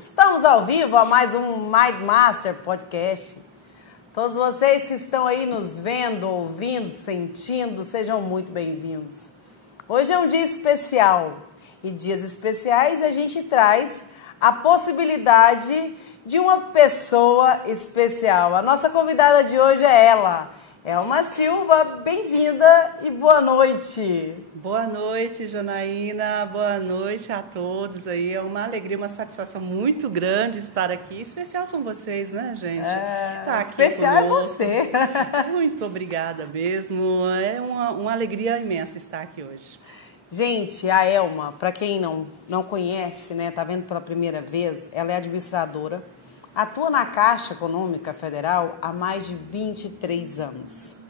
Estamos ao vivo a mais um Mind Master Podcast. Todos vocês que estão aí nos vendo, ouvindo, sentindo, sejam muito bem-vindos. Hoje é um dia especial e dias especiais a gente traz a possibilidade de uma pessoa especial. A nossa convidada de hoje é ela, Elma Silva. Bem-vinda e boa noite. Boa noite, Janaína. Boa noite a todos aí. É uma alegria, uma satisfação muito grande estar aqui. Especial são vocês, né, gente? Tá aqui especial conosco. É você. Muito obrigada mesmo. É uma alegria imensa estar aqui hoje. Gente, a Elma, para quem não conhece, né, tá vendo pela primeira vez, ela é administradora, atua na Caixa Econômica Federal há mais de 23 anos.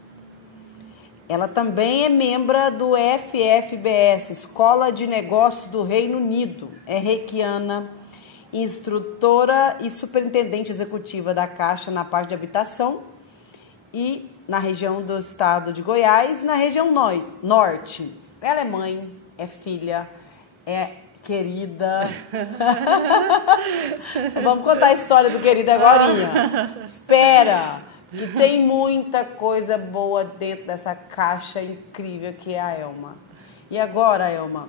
Ela também é membro do FFBS, Escola de Negócios do Reino Unido. É reikiana, instrutora e superintendente executiva da Caixa na parte de habitação e na região do estado de Goiás, na região norte. Ela é mãe, é filha, é querida. Vamos contar a história do querido agorinha. Espera, que tem muita coisa boa dentro dessa caixa incrível que é a Elma. E agora, Elma,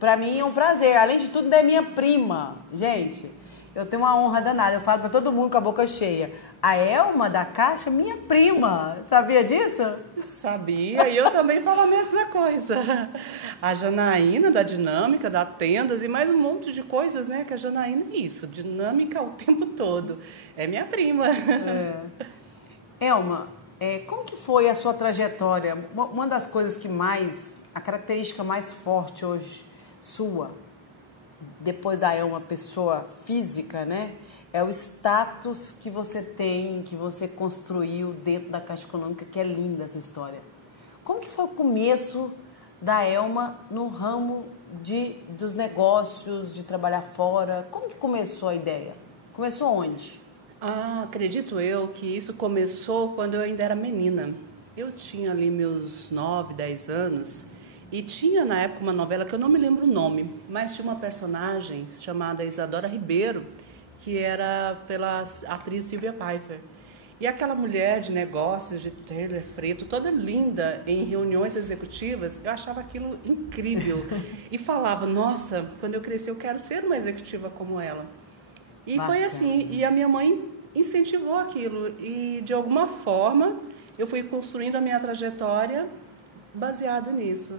para mim é um prazer. Além de tudo, é minha prima. Gente, eu tenho uma honra danada. Eu falo para todo mundo com a boca cheia. A Elma da Caixa, minha prima. Sabia disso? Sabia, e eu também falo a mesma coisa. A Janaína da Dinâmica, da Tendas e mais um monte de coisas, né? Que a Janaína é isso, dinâmica o tempo todo. É minha prima. Elma, como que foi a sua trajetória? Uma das coisas que a característica mais forte hoje sua, depois da Elma pessoa física, né? É o status que você tem, que você construiu dentro da Caixa Econômica, que é linda essa história. Como que foi o começo da Elma no ramo dos negócios, de trabalhar fora? Como que começou a ideia? Começou onde? Acredito eu que isso começou quando eu ainda era menina. Eu tinha ali meus 9, 10 anos e tinha na época uma novela que eu não me lembro o nome, mas tinha uma personagem chamada Isadora Ribeiro, que era pela atriz Silvia Pfeiffer. E aquela mulher de negócios, de trailer preto, toda linda, em reuniões executivas, eu achava aquilo incrível. E falava, nossa, quando eu crescer eu quero ser uma executiva como ela. E Bacana. Foi assim, e a minha mãe incentivou aquilo. E, de alguma forma, eu fui construindo a minha trajetória baseado nisso.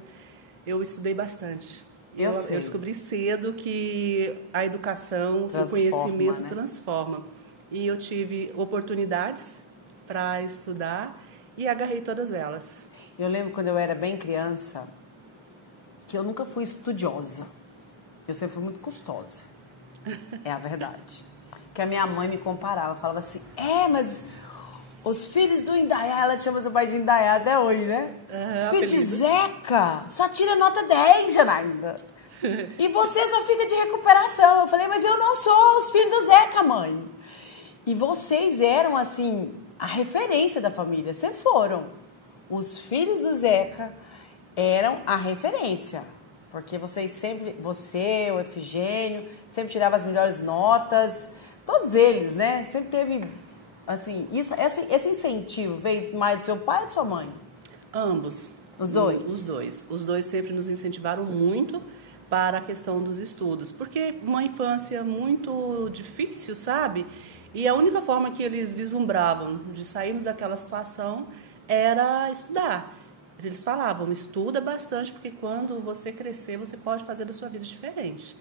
Eu estudei bastante. Eu descobri cedo que a educação, o conhecimento, né? Transforma. E eu tive oportunidades para estudar e agarrei todas elas. Eu lembro quando eu era bem criança, que eu nunca fui estudiosa. Eu sempre fui muito custosa. É a verdade. Que a minha mãe me comparava, falava assim, mas os filhos do Indaiá, ela chama seu pai de Indaiá até hoje, né? Os filhos de Zeca só tira nota 10, Janaína. E você só fica de recuperação. Eu falei, mas eu não sou os filhos do Zeca, mãe. E vocês eram, assim, a referência da família. Sempre foram. Os filhos do Zeca eram a referência. Porque vocês sempre, você, o Efigênio, sempre tirava as melhores notas. Todos eles, né? Sempre teve... Assim, esse incentivo veio mais do seu pai ou da sua mãe? Ambos. Os dois? Os dois. Os dois sempre nos incentivaram muito para a questão dos estudos. Porque uma infância muito difícil, sabe? E a única forma que eles vislumbravam de sairmos daquela situação era estudar. Eles falavam, estuda bastante, porque quando você crescer, você pode fazer da sua vida diferente.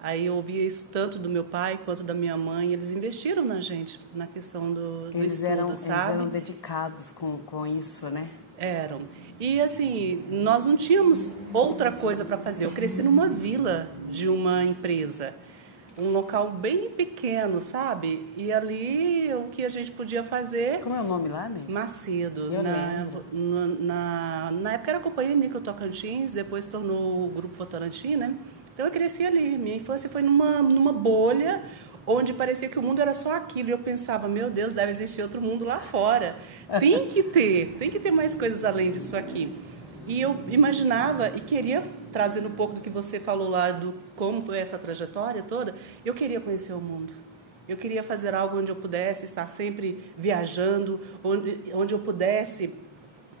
Aí eu ouvia isso tanto do meu pai quanto da minha mãe. Eles investiram na gente, na questão do estudo, sabe? Eles eram dedicados com isso, né? Eram. E assim, nós não tínhamos outra coisa para fazer. Eu cresci numa vila de uma empresa. Um local bem pequeno, sabe? E ali o que a gente podia fazer... Como é o nome lá, né? Macedo. Eu lembro. Na época era a Companhia Níquel Tocantins, depois tornou o Grupo Votorantim, né? Então eu cresci ali. Minha infância foi numa bolha onde parecia que o mundo era só aquilo. E eu pensava, meu Deus, deve existir outro mundo lá fora. Tem que ter mais coisas além disso aqui. E eu imaginava e queria, trazendo um pouco do que você falou lá, do como foi essa trajetória toda, eu queria conhecer o mundo. Eu queria fazer algo onde eu pudesse estar sempre viajando, onde eu pudesse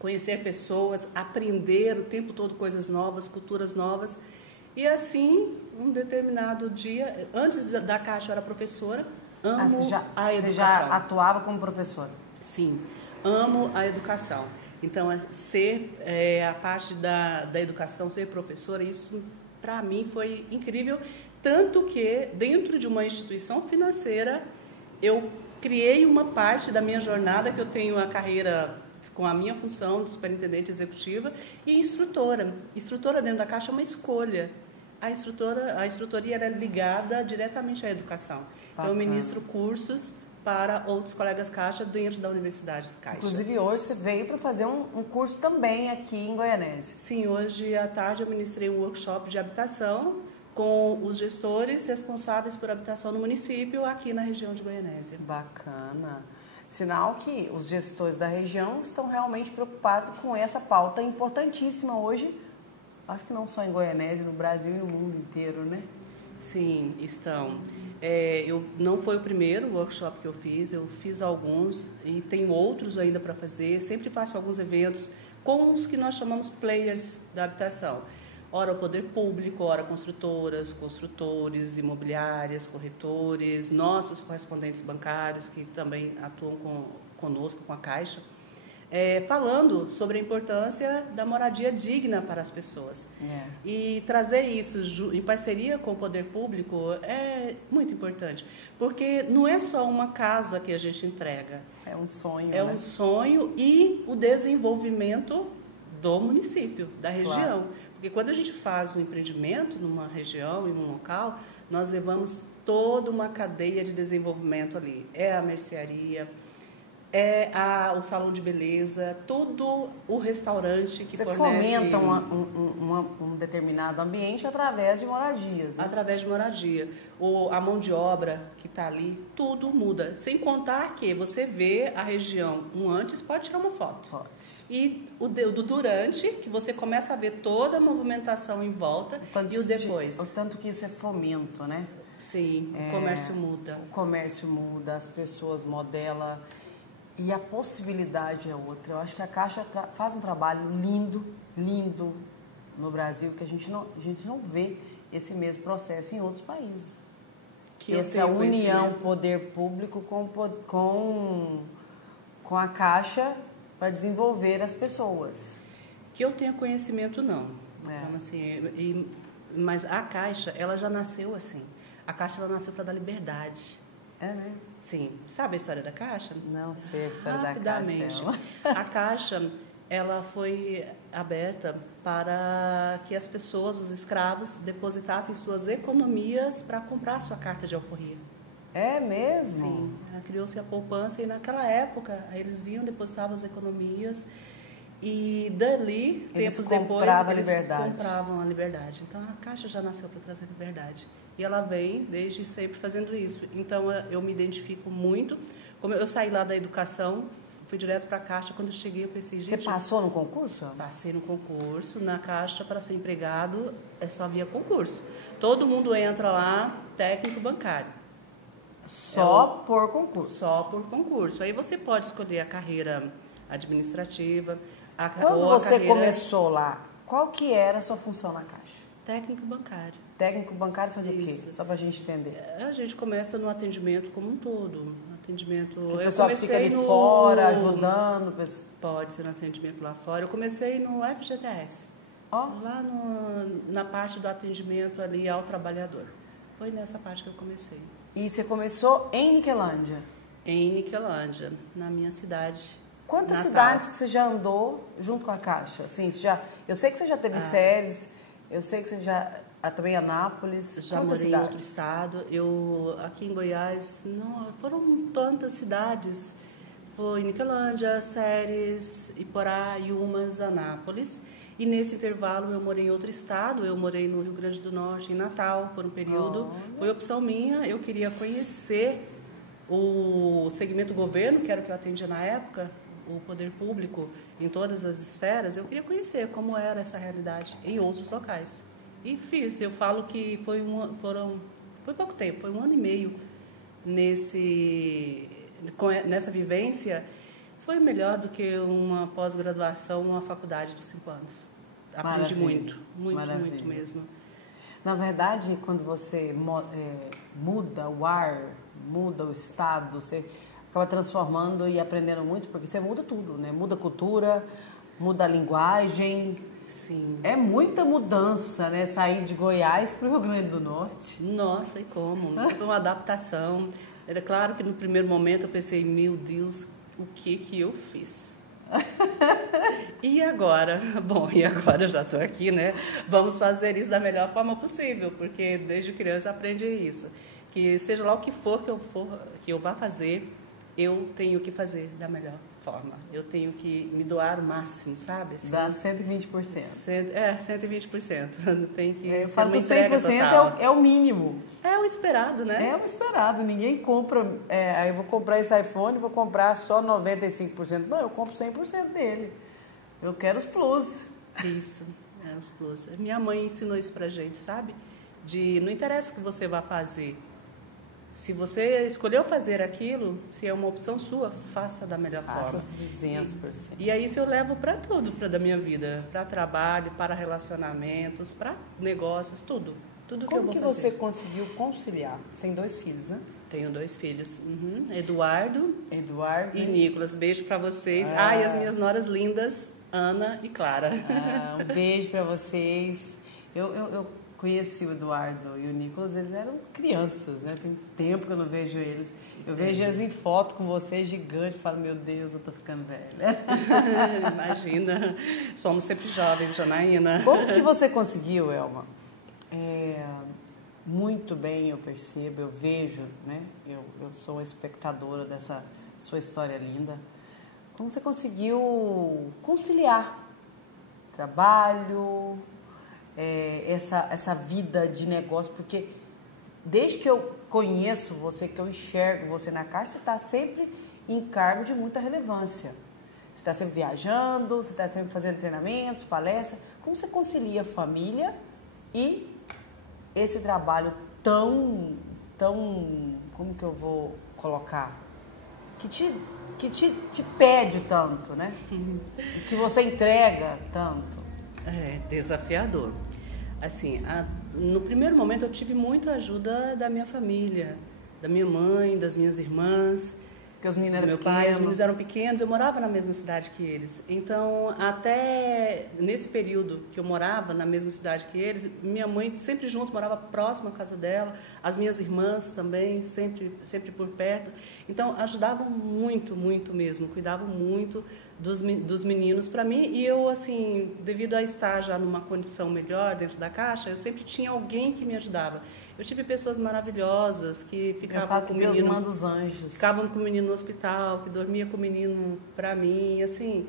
conhecer pessoas, aprender o tempo todo coisas novas, culturas novas. E assim, um determinado dia, antes da Caixa eu era professora, amo a educação. Você já atuava como professora? Sim, amo a educação. Então, a parte da educação, ser professora, isso para mim foi incrível. Tanto que, dentro de uma instituição financeira, eu criei uma parte da minha jornada, que eu tenho a carreira com a minha função de superintendente executiva e instrutora. Instrutora dentro da Caixa é uma escolha. A instrutoria era ligada diretamente à educação. Então, eu ministro cursos para outros colegas Caixa dentro da Universidade Caixa. Inclusive, hoje você veio para fazer um curso também aqui em Goianésia. Sim, hoje à tarde eu ministrei um workshop de habitação com os gestores responsáveis por habitação no município aqui na região de Goianésia. Bacana. Sinal que os gestores da região estão realmente preocupados com essa pauta importantíssima hoje, acho que não só em Goianésia, no Brasil e no mundo inteiro, né? Sim, estão. Não foi o primeiro workshop que eu fiz alguns e tenho outros ainda para fazer. Sempre faço alguns eventos com os que nós chamamos players da habitação. Ora o poder público, ora construtoras, construtores, imobiliárias, corretores, nossos correspondentes bancários que também atuam conosco, com a Caixa, falando sobre a importância da moradia digna para as pessoas. E trazer isso em parceria com o poder público é muito importante, porque não é só uma casa que a gente entrega. É um sonho, É um sonho e o desenvolvimento do município, da região. Claro. Porque quando a gente faz um empreendimento numa região, em um local, nós levamos toda uma cadeia de desenvolvimento ali. É a mercearia, o salão de beleza, tudo o restaurante que fornece... Você fomenta um determinado ambiente através de moradias. Né? Através de moradia. A mão de obra que está ali, tudo muda. Sem contar que você vê a região antes, pode tirar uma foto. Pode. E o durante, que você começa a ver toda a movimentação em volta, e o depois. O tanto que isso é fomento, né? Sim, o comércio muda. O comércio muda, as pessoas modelam. E a possibilidade é outra. Eu acho que a Caixa faz um trabalho lindo, lindo no Brasil, que a gente não vê esse mesmo processo em outros países. Essa união poder público com a Caixa para desenvolver as pessoas. Que eu tenha conhecimento, não. Então, assim, mas a Caixa, ela já nasceu assim. A Caixa, ela nasceu para dar liberdade. É mesmo? Sim. Sabe a história da Caixa? Não sei a história da Rapidamente. Caixa. A Caixa, ela foi aberta para que as pessoas, os escravos, depositassem suas economias para comprar sua carta de alforria. É mesmo? Sim. Criou-se a poupança e naquela época eles vinham, depositavam as economias e dali, tempos depois, eles compravam a liberdade. Então a Caixa já nasceu para trazer liberdade. E ela vem desde sempre fazendo isso. Então, eu me identifico muito. Como eu saí lá da educação, fui direto para a Caixa. Quando eu cheguei, eu pensei... Você passou no concurso? Passei no concurso. Na Caixa, para ser empregado, é só via concurso. Todo mundo entra lá, técnico bancário. Só por concurso? Só por concurso. Aí você pode escolher a carreira administrativa. Quando você começou lá, qual que era a sua função na Caixa? Técnico bancário. Técnico bancário faz o quê? Só para a gente entender. A gente começa no atendimento como um todo. Que o pessoal fica ali fora, ajudando. Pode ser no atendimento lá fora. Eu comecei no FGTS. Lá na parte do atendimento ali ao trabalhador. Foi nessa parte que eu comecei. E você começou em Niquelândia? Em Niquelândia, na minha cidade. Quantas cidades que você já andou junto com a Caixa? Assim, eu sei que você já teve séries, eu sei que você já... também Anápolis. Já morei em outro estado. Aqui em Goiás, não foram tantas cidades. Foi Niquelândia, Séries, Iporá, Yumas, Anápolis. E nesse intervalo eu morei em outro estado. Eu morei no Rio Grande do Norte, em Natal, por um período. Foi opção minha. Eu queria conhecer o segmento governo, que era o que eu atendia na época, o poder público em todas as esferas, eu queria conhecer como era essa realidade em outros locais. E fiz. Eu falo que foi pouco tempo, foi 1 ano e meio nessa vivência. Foi melhor do que uma pós-graduação, uma faculdade de 5 anos. Aprendi muito, muito mesmo. Na verdade, quando você muda o ar, muda o estado, você acaba transformando e aprendendo muito, porque você muda tudo, né? Muda a cultura, muda a linguagem. Sim. É muita mudança, né? Sair de Goiás para o Rio Grande do Norte. Nossa, e como? Foi uma adaptação. Era claro que no primeiro momento eu pensei, meu Deus, o que eu fiz? E agora? Bom, e agora eu já estou aqui, né? Vamos fazer isso da melhor forma possível, porque desde criança eu aprendi isso. Que seja lá o que for que eu vá fazer, eu tenho que fazer da melhor forma. Eu tenho que me doar o máximo, sabe? Assim, dá 120%. 120%. Tem que eu ser falo uma que entrega 100% total. é o mínimo. É o esperado, né? É o esperado. Ninguém compra... aí eu vou comprar esse iPhone, vou comprar só 95%. Não, eu compro 100% dele. Eu quero os plus. Isso, os plus. Minha mãe ensinou isso pra gente, sabe? Não interessa o que você vai fazer. Se você escolheu fazer aquilo, se é uma opção sua, faça da melhor forma. Faça 200%. E aí isso eu levo para tudo, da minha vida, para trabalho, para relacionamentos, para negócios, tudo que eu vou fazer. Como que você conseguiu conciliar? Você tem 2 filhos, né? Tenho 2 filhos, Eduardo e Nicolas. Beijo para vocês. E as minhas noras lindas, Ana e Clara. Um beijo para vocês. Eu conheci o Eduardo e o Nicolas, eles eram crianças, né? Tem tempo que eu não vejo eles. Eu vejo eles em foto com vocês, gigante, falo, meu Deus, eu tô ficando velha. Imagina, somos sempre jovens, Janaína. Como que você conseguiu, Elma? Muito bem, eu percebo, eu vejo, né? Eu sou uma espectadora dessa sua história linda. Como você conseguiu conciliar trabalho, essa vida de negócio? Porque desde que eu conheço você, que eu enxergo você na Caixa, você está sempre em cargo de muita relevância. Você está sempre viajando, você está sempre fazendo treinamentos, palestras. Como você concilia família e esse trabalho tão, como que eu vou colocar? Que te pede tanto, né? Que você entrega tanto. É desafiador. Assim, no primeiro momento eu tive muita ajuda da minha família, da minha mãe, das minhas irmãs, que os meninos eram meu pequenos. pai, os meninos eram pequenos, eu morava na mesma cidade que eles. Então, até nesse período que eu morava na mesma cidade que eles, minha mãe sempre junto, morava próximo à casa dela, as minhas irmãs também, sempre por perto. Então, ajudavam muito, muito mesmo, cuidavam muito dos meninos para mim. E eu, assim, devido a estar já numa condição melhor dentro da Caixa, eu sempre tinha alguém que me ajudava. Eu tive pessoas maravilhosas que ficavam com o menino. Deus manda os anjos. Ficavam com o menino no hospital, que dormia com o menino para mim, assim.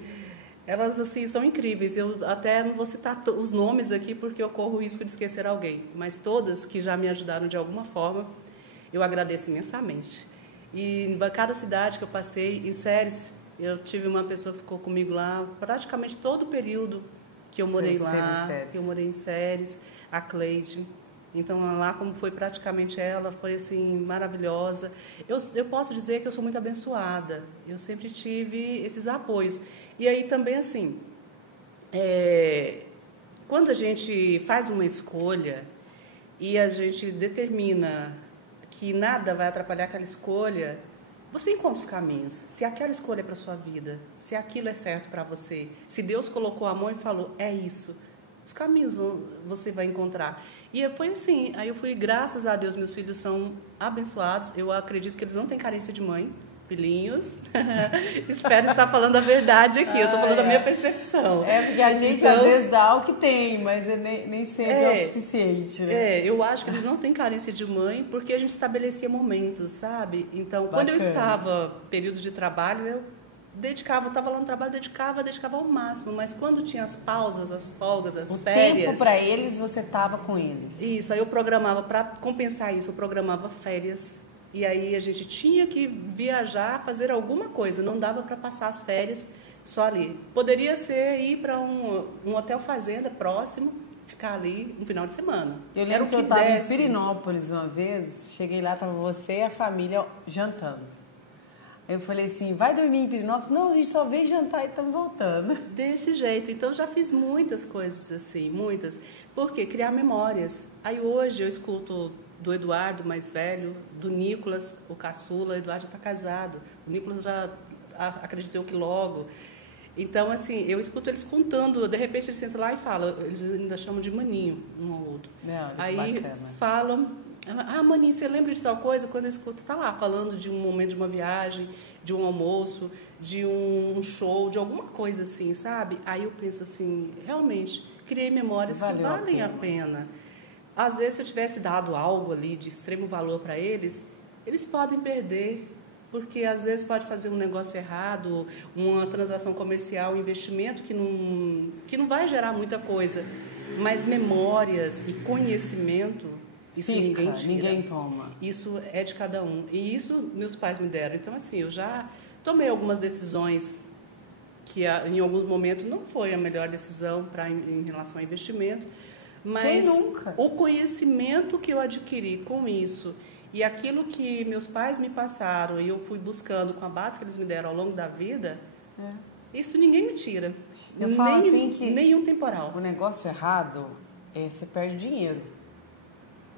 Elas, assim, são incríveis. Eu até não vou citar os nomes aqui porque eu corro o risco de esquecer alguém. Mas todas que já me ajudaram de alguma forma, eu agradeço imensamente. E em cada cidade que eu passei, em Séries, eu tive uma pessoa que ficou comigo lá praticamente todo o período que eu morei lá, que eu morei em Séries, a Cleide. Então, lá, como foi praticamente ela, foi, assim, maravilhosa. Eu posso dizer que eu sou muito abençoada. Eu sempre tive esses apoios. E aí, também, assim, quando a gente faz uma escolha e a gente determina que nada vai atrapalhar aquela escolha, você encontra os caminhos. Se aquela escolha é para a sua vida, se aquilo é certo para você, se Deus colocou a mão e falou, é isso, os caminhos você vai encontrar. E foi assim, aí eu fui, graças a Deus, meus filhos são abençoados, eu acredito que eles não têm carência de mãe, filhinhos. Espero estar falando a verdade aqui, eu estou falando a minha percepção. Porque a gente às vezes dá o que tem, mas nem sempre é o suficiente. Né? Eu acho que eles não têm carência de mãe porque a gente estabelecia momentos, sabe? Então, Bacana. Quando eu estava período de trabalho, eu estava lá no trabalho, dedicava ao máximo, mas quando tinha as pausas, as folgas, as férias... O tempo para eles, você estava com eles. Isso, aí eu programava, para compensar isso, eu programava férias E aí a gente tinha que viajar, fazer alguma coisa, não dava para passar as férias só ali. Poderia ser ir para um hotel fazenda próximo, ficar ali um final de semana. Eu lembro que eu estava em Pirinópolis uma vez, cheguei lá, estava você e a família jantando. Eu falei assim, vai dormir em Pirinópolis? Não, a gente só veio jantar e estamos voltando. Desse jeito. Então, já fiz muitas coisas assim, muitas. Por quê? Criar memórias. Aí hoje eu escuto do Eduardo, mais velho, do Nicolas, o caçula. O Eduardo já está casado. O Nicolas já acreditou que logo. Então, assim, eu escuto eles contando. De repente, eles sentam lá e falam. Eles ainda chamam de maninho, um ou outro. Aí bacana. Falam... Maninho, você lembra de tal coisa? Quando eu escuto, tá lá, falando de um momento de uma viagem, de um almoço, de um show, de alguma coisa assim, sabe? Aí eu penso assim, realmente, criei memórias que valem a pena. Às vezes, se eu tivesse dado algo ali de extremo valor para eles, eles podem perder, porque às vezes pode fazer um negócio errado, uma transação comercial, um investimento que não vai gerar muita coisa, mas memórias e conhecimento... Isso ninguém tira. Ninguém toma. Isso é de cada um. E isso meus pais me deram. Então, assim, eu já tomei algumas decisões que em alguns momentos não foi a melhor decisão em relação ao investimento. Mas quem nunca? O conhecimento que eu adquiri com isso e aquilo que meus pais me passaram e eu fui buscando com a base que eles me deram ao longo da vida, isso ninguém me tira. Eu falo assim que nenhum temporal. O negócio errado é você perde dinheiro.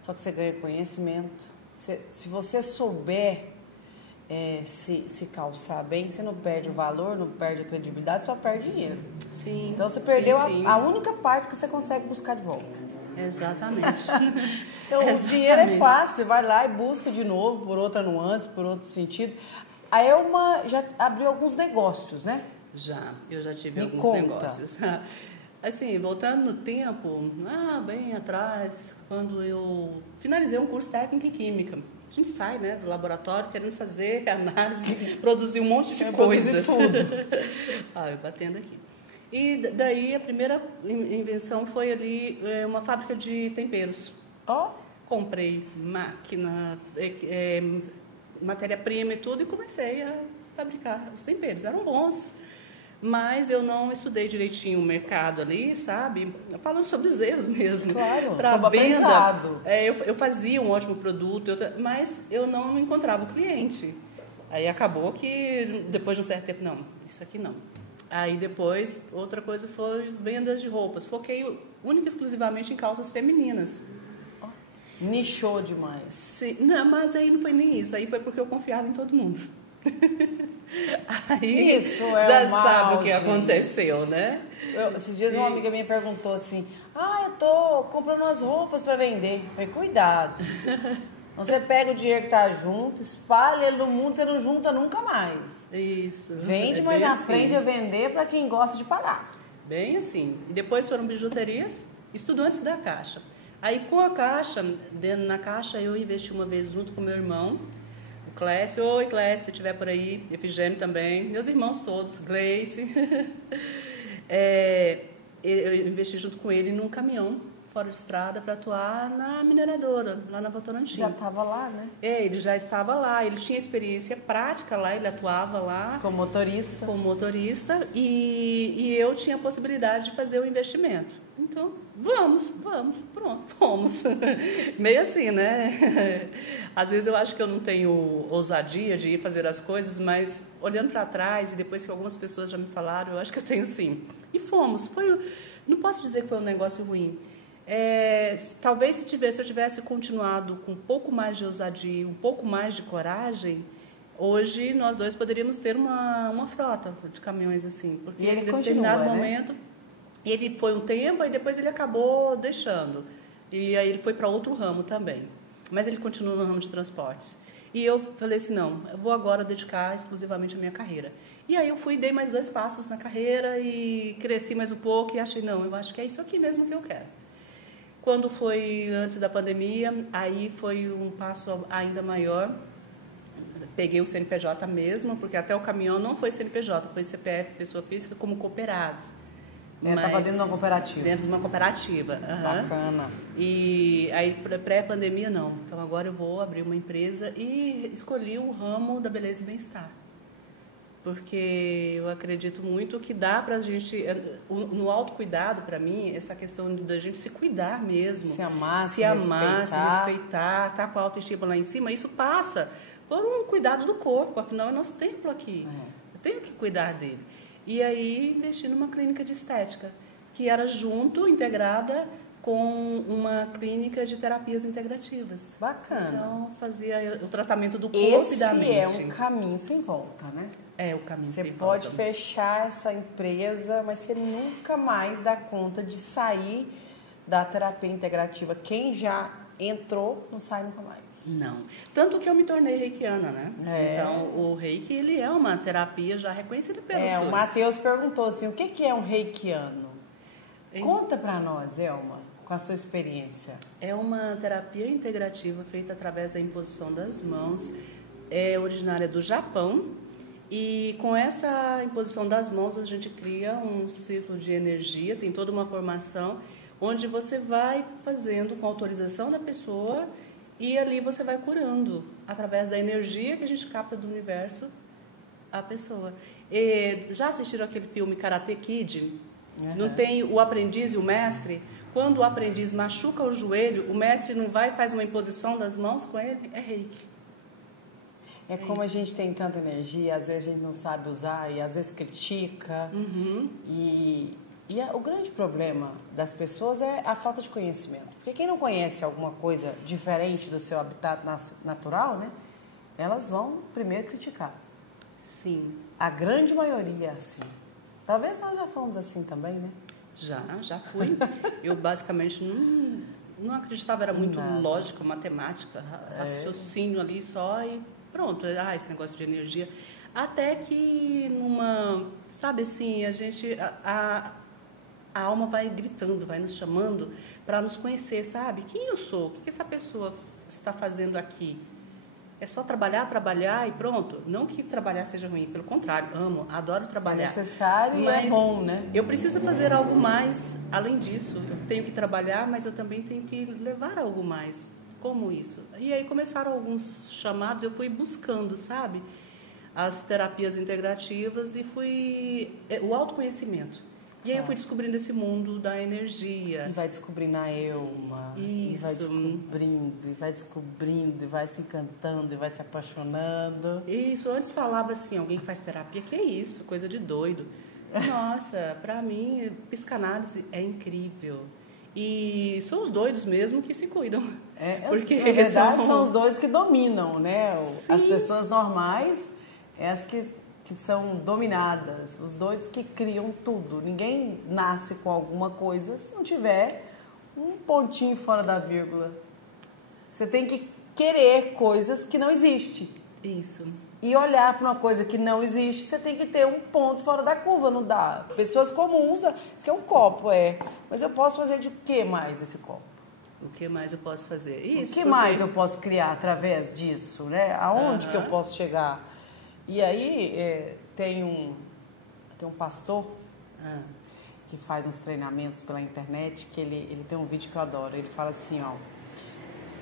Só que você ganha conhecimento. Se você souber se calçar bem, você não perde o valor, não perde a credibilidade, só perde dinheiro. Sim. Então você perdeu a única parte que você consegue buscar de volta. Exatamente. Então, o dinheiro é fácil, você vai lá e busca de novo, por outra nuance, por outro sentido. A Elma já abriu alguns negócios, né? Eu já tive alguns conta. Negócios. Assim, voltando no tempo, bem atrás, quando eu finalizei um curso técnico em química. A gente sai, né, do laboratório querendo fazer análise, produzir um monte de coisas. Tudo. Eu batendo aqui. E daí a primeira invenção foi ali uma fábrica de temperos. Comprei máquina, matéria-prima e tudo e comecei a fabricar os temperos. Eram bons. Mas eu não estudei direitinho o mercado ali, sabe? Falando sobre os erros mesmo. Claro, para venda. Eu fazia um ótimo produto, mas eu não encontrava o cliente. Aí acabou que, depois de um certo tempo, não, isso aqui não. Aí depois, outra coisa foi vendas de roupas. Foquei única e exclusivamente em calças femininas. Nichou demais. Sim, não, mas aí não foi nem isso. Aí foi porque eu confiava em todo mundo. Aí isso é já sabe o que aconteceu, né? Esses dias uma amiga minha perguntou assim: eu tô comprando umas roupas para vender. Eu falei, cuidado. Você pega o dinheiro que tá junto, espalha ele no mundo, você não junta nunca mais. Isso. Vende, mas aprende a vender para quem gosta de pagar. Bem assim. E depois foram bijuterias, estudantes da Caixa. Aí com a Caixa, na Caixa eu investi uma vez junto com meu irmão, o Clécio. Oi, Clécio, se estiver por aí. Efigênio também. Meus irmãos todos, Gleice. Eu investi junto com ele num caminhão fora de estrada para atuar na mineradora, lá na Votorantim. Já estava lá, né? Ele já estava lá, ele tinha experiência prática lá, ele atuava lá. Como motorista. Como motorista e eu tinha a possibilidade de fazer o investimento. Então, vamos, pronto, fomos. Meio assim, né? Às vezes eu acho que eu não tenho ousadia de ir fazer as coisas, mas olhando para trás e depois que algumas pessoas já me falaram, eu acho que eu tenho sim. E fomos. Não posso dizer que foi um negócio ruim. Talvez se eu tivesse continuado com um pouco mais de ousadia, um pouco mais de coragem, hoje nós dois poderíamos ter uma frota de caminhões assim. Porque em determinado momento, ele foi um tempo e depois ele acabou deixando. E aí ele foi para outro ramo também. Mas ele continua no ramo de transportes. E eu falei assim, não, eu vou agora dedicar exclusivamente a minha carreira. E aí eu dei mais 2 passos na carreira e cresci mais um pouco e achei, não, eu acho que é isso aqui mesmo que eu quero. Quando foi antes da pandemia, aí foi um passo ainda maior. Peguei o CNPJ mesmo, porque até o caminhão não foi CNPJ, foi CPF, pessoa física, como cooperado. Estava dentro de uma cooperativa. Dentro de uma cooperativa. Bacana. E aí, pré-pandemia, não. Então, agora eu vou abrir uma empresa e escolhi o ramo da beleza e bem-estar. Porque eu acredito muito que dá pra gente... No autocuidado, para mim, essa questão da gente se cuidar mesmo. Se amar, se respeitar, tá com a autoestima lá em cima. Isso passa por um cuidado do corpo. Afinal, é nosso templo aqui. Eu tenho que cuidar dele. E aí, investi numa clínica de estética, que era integrada com uma clínica de terapias integrativas. Bacana. Então, fazia o tratamento do corpo e da mente. Esse é um caminho sem volta, né? É o caminho sem volta. Você pode fechar essa empresa, mas você nunca mais dá conta de sair da terapia integrativa. Quem já entrou, não sai nunca mais. Não. Tanto que eu me tornei reikiana, né? Então, o reiki, ele é uma terapia já reconhecida pelos SUS. O Matheus perguntou assim, o que é um reikiano? Conta pra nós, Elma, com a sua experiência. É uma terapia integrativa feita através da imposição das mãos. É originária do Japão. E com essa imposição das mãos, a gente cria um ciclo de energia, tem toda uma formação, onde você vai fazendo com autorização da pessoa e ali você vai curando, através da energia que a gente capta do universo, a pessoa. E já assistiram aquele filme Karate Kid? Não tem o aprendiz e o mestre? Quando o aprendiz machuca o joelho, o mestre não vai e faz uma imposição das mãos com ele? É reiki. Como a gente tem tanta energia, às vezes a gente não sabe usar e às vezes critica. O grande problema das pessoas é a falta de conhecimento. Porque quem não conhece alguma coisa diferente do seu habitat natural, né? Elas vão primeiro criticar. Sim. A grande maioria é assim. Talvez nós já fomos assim também, né? Já fui. Eu basicamente não acreditava, era muito lógica, matemática, raciocínio ali só e pronto. Esse negócio de energia. Até que sabe assim, a alma vai gritando, vai nos chamando para nos conhecer, sabe? Quem eu sou? O que essa pessoa está fazendo aqui? É só trabalhar e pronto. Não que trabalhar seja ruim, pelo contrário, amo, adoro trabalhar. É necessário e é bom, né? Eu preciso fazer algo mais além disso. Eu tenho que trabalhar, mas eu também tenho que levar algo mais. Como isso? E aí começaram alguns chamados, eu fui buscando, sabe? As terapias integrativas e o autoconhecimento. E aí eu fui descobrindo esse mundo da energia. E vai descobrindo a Elma. Isso. E vai descobrindo, e vai se encantando, e vai se apaixonando. Isso, antes falava assim, alguém que faz terapia, que é isso? Coisa de doido. Nossa, pra mim, psicanálise é incrível. E são os doidos mesmo que se cuidam. Porque na verdade são os doidos que dominam, né? Sim. As pessoas normais, as que são dominadas, os doidos que criam tudo. Ninguém nasce com alguma coisa se não tiver um pontinho fora da vírgula. Você tem que querer coisas que não existem. Isso. E olhar para uma coisa que não existe, você tem que ter um ponto fora da curva, não dá. Pessoas comuns, isso que é um copo, mas eu posso fazer de que mais desse copo? O que mais eu posso fazer? Isso. O que mais eu posso criar através disso, né? Aonde que eu posso chegar? E aí tem um pastor que faz uns treinamentos pela internet, que ele tem um vídeo que eu adoro. Ele fala assim,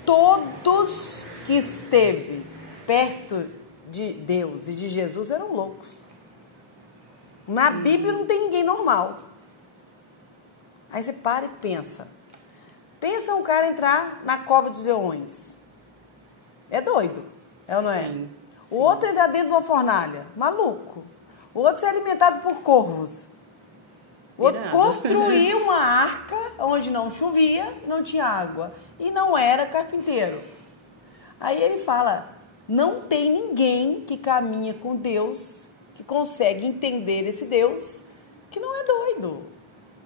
todos que esteve perto de Deus e de Jesus eram loucos. Na Bíblia não tem ninguém normal. Aí você para e pensa. Pensa um cara entrar na cova dos leões. É doido, é ou não é? Sim. O outro entrar dentro de uma fornalha, maluco. O outro ser alimentado por corvos. O outro construir uma arca onde não chovia, não tinha água. E não era carpinteiro. Aí ele fala, não tem ninguém que caminha com Deus, que consegue entender esse Deus, que não é doido.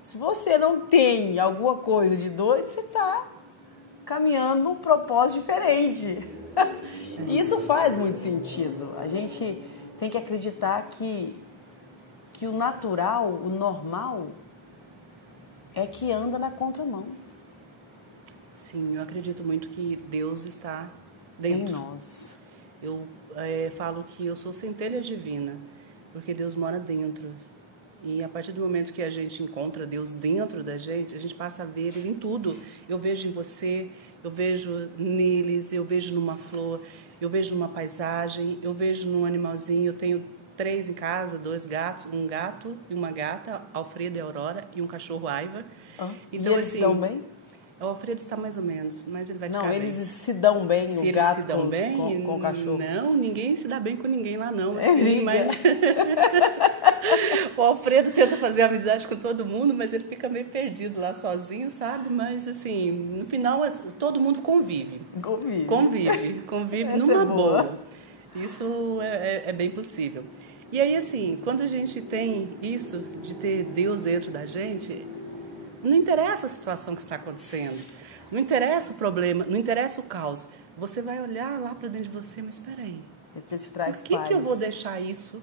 Se você não tem alguma coisa de doido, você está caminhando num propósito diferente. Isso faz muito sentido. A gente tem que acreditar que o natural, o normal, é que anda na contramão. Sim, eu acredito muito que Deus está dentro em nós. Eu falo que eu sou centelha divina, porque Deus mora dentro. E a partir do momento que a gente encontra Deus dentro da gente, a gente passa a ver Ele em tudo. Eu vejo em você, eu vejo neles, eu vejo numa flor, eu vejo numa paisagem, eu vejo num animalzinho. Eu tenho 3 em casa, 2 gatos, um gato e uma gata, Alfredo e Aurora, e um cachorro Aiva. Então, e eles se dão bem? O Alfredo está mais ou menos, mas ele vai ficar bem. Não, eles bem. Se dão bem, se o gato se dão bem, com o cachorro? Não, ninguém se dá bem com ninguém lá não. Assim, mas o Alfredo tenta fazer amizade com todo mundo, mas ele fica meio perdido lá sozinho, sabe? Mas assim, no final todo mundo convive. Convive numa boa. Isso é bem possível. E aí assim, quando a gente tem isso de ter Deus dentro da gente, não interessa a situação que está acontecendo, não interessa o problema, não interessa o caos. Você vai olhar lá para dentro de você, mas espera aí, por que eu vou deixar isso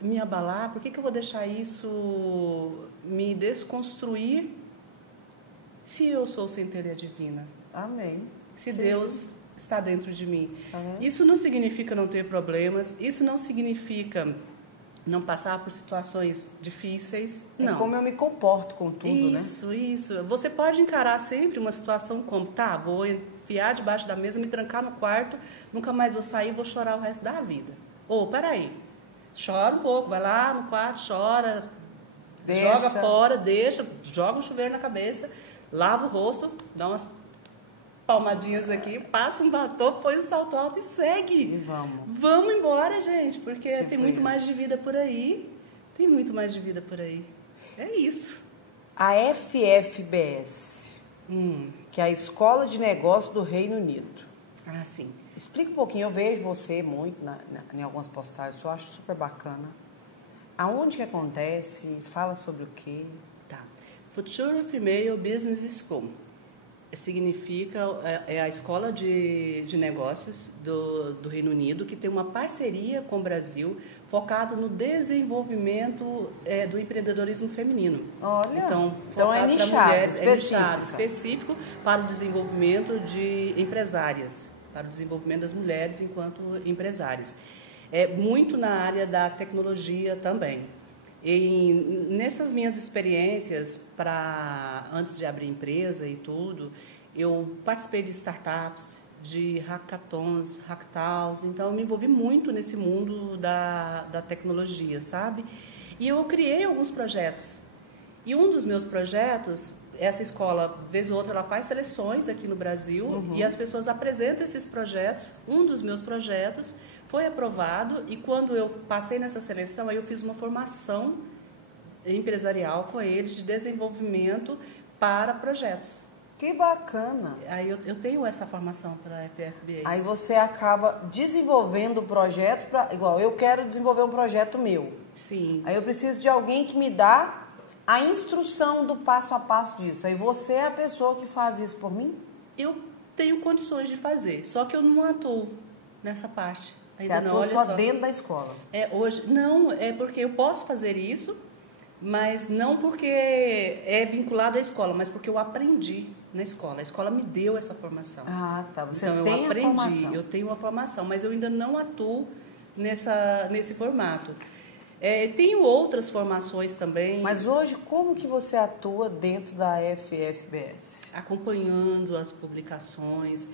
me abalar? Por que eu vou deixar isso me desconstruir se eu sou centelha divina? Amém. Se Deus está dentro de mim. Amém. Isso não significa não ter problemas, isso não significa não passar por situações difíceis. Não. É como eu me comporto com tudo, né? Isso. Você pode encarar sempre uma situação como, vou enfiar debaixo da mesa, me trancar no quarto, nunca mais vou sair, vou chorar o resto da vida. Peraí, chora um pouco, vai lá no quarto, chora, joga fora, joga um chuveiro na cabeça, lava o rosto, dá umas palmadinhas aqui, passa um batom, põe um salto alto e segue. E vamos. Vamos embora, gente, porque tem muito mais de vida por aí. É isso. A FFBS, que é a Escola de Negócios do Reino Unido. Sim. Explica um pouquinho, eu vejo você muito em algumas postagens, eu acho super bacana. Aonde que acontece? Fala sobre o quê? Future Female Business School. Significa, é a escola de negócios do Reino Unido, que tem uma parceria com o Brasil, focada no desenvolvimento do empreendedorismo feminino. Olha, então é nichado, específico para o desenvolvimento de empresárias, para o desenvolvimento das mulheres enquanto empresárias. É muito na área da tecnologia também. E nessas minhas experiências, antes de abrir empresa e tudo, eu participei de startups, de hackathons, hacktaws, então eu me envolvi muito nesse mundo da tecnologia, sabe? E eu criei alguns projetos. E um dos meus projetos, essa escola, vez ou outra, ela faz seleções aqui no Brasil e as pessoas apresentam esses projetos. Um dos meus projetos foi aprovado e quando eu passei nessa seleção, aí eu fiz uma formação empresarial com eles de desenvolvimento para projetos. Que bacana! Aí eu tenho essa formação para a FFBS. Aí você acaba desenvolvendo o projeto, igual eu quero desenvolver um projeto meu. Sim. Aí eu preciso de alguém que me dá a instrução do passo a passo disso. Aí você é a pessoa que faz isso por mim? Eu tenho condições de fazer, só que eu não atuo nessa parte. Ainda você atua só dentro da escola? Hoje, não, é porque eu posso fazer isso, mas não porque é vinculado à escola, mas porque eu aprendi na escola. A escola me deu essa formação. Tá. Você então, tem eu aprendi, a formação. Eu tenho uma formação, mas eu ainda não atuo nesse formato. Tenho outras formações também. Mas hoje, como que você atua dentro da FFBS? Acompanhando as publicações,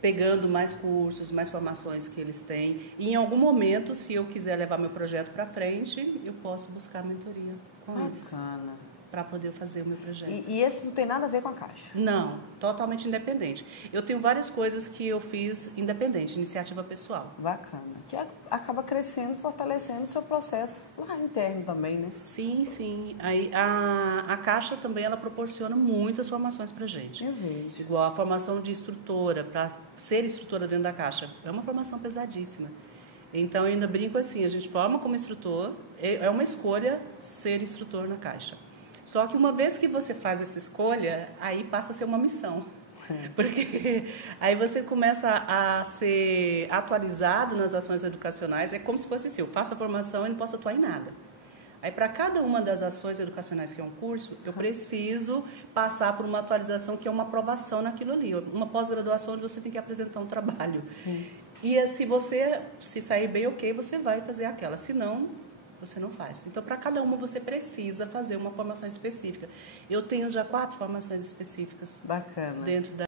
pegando mais cursos, mais formações que eles têm. E em algum momento, se eu quiser levar meu projeto para frente, eu posso buscar mentoria com eles. Bacana. Para poder fazer o meu projeto. E esse não tem nada a ver com a Caixa? Não, totalmente independente. Eu tenho várias coisas que eu fiz independente, iniciativa pessoal. Bacana. Que acaba crescendo, fortalecendo o seu processo lá interno também, né? Sim. Aí, a Caixa também ela proporciona muitas formações para gente. Eu vejo. Igual a formação de instrutora, para ser instrutora dentro da Caixa. É uma formação pesadíssima. Então, eu ainda brinco assim, a gente forma como instrutor, é uma escolha ser instrutor na Caixa. Só que uma vez que você faz essa escolha, aí passa a ser uma missão. Porque aí você começa a ser atualizado nas ações educacionais. É como se fosse assim, eu faço a formação e não posso atuar em nada. Aí, para cada uma das ações educacionais que é um curso, eu preciso passar por uma atualização que é uma aprovação naquilo ali. Uma pós-graduação onde você tem que apresentar um trabalho. E se você se sair bem, ok, você vai fazer aquela. Se não, você não faz. Então, para cada uma, você precisa fazer uma formação específica. Eu tenho já 4 formações específicas. Bacana. Dentro da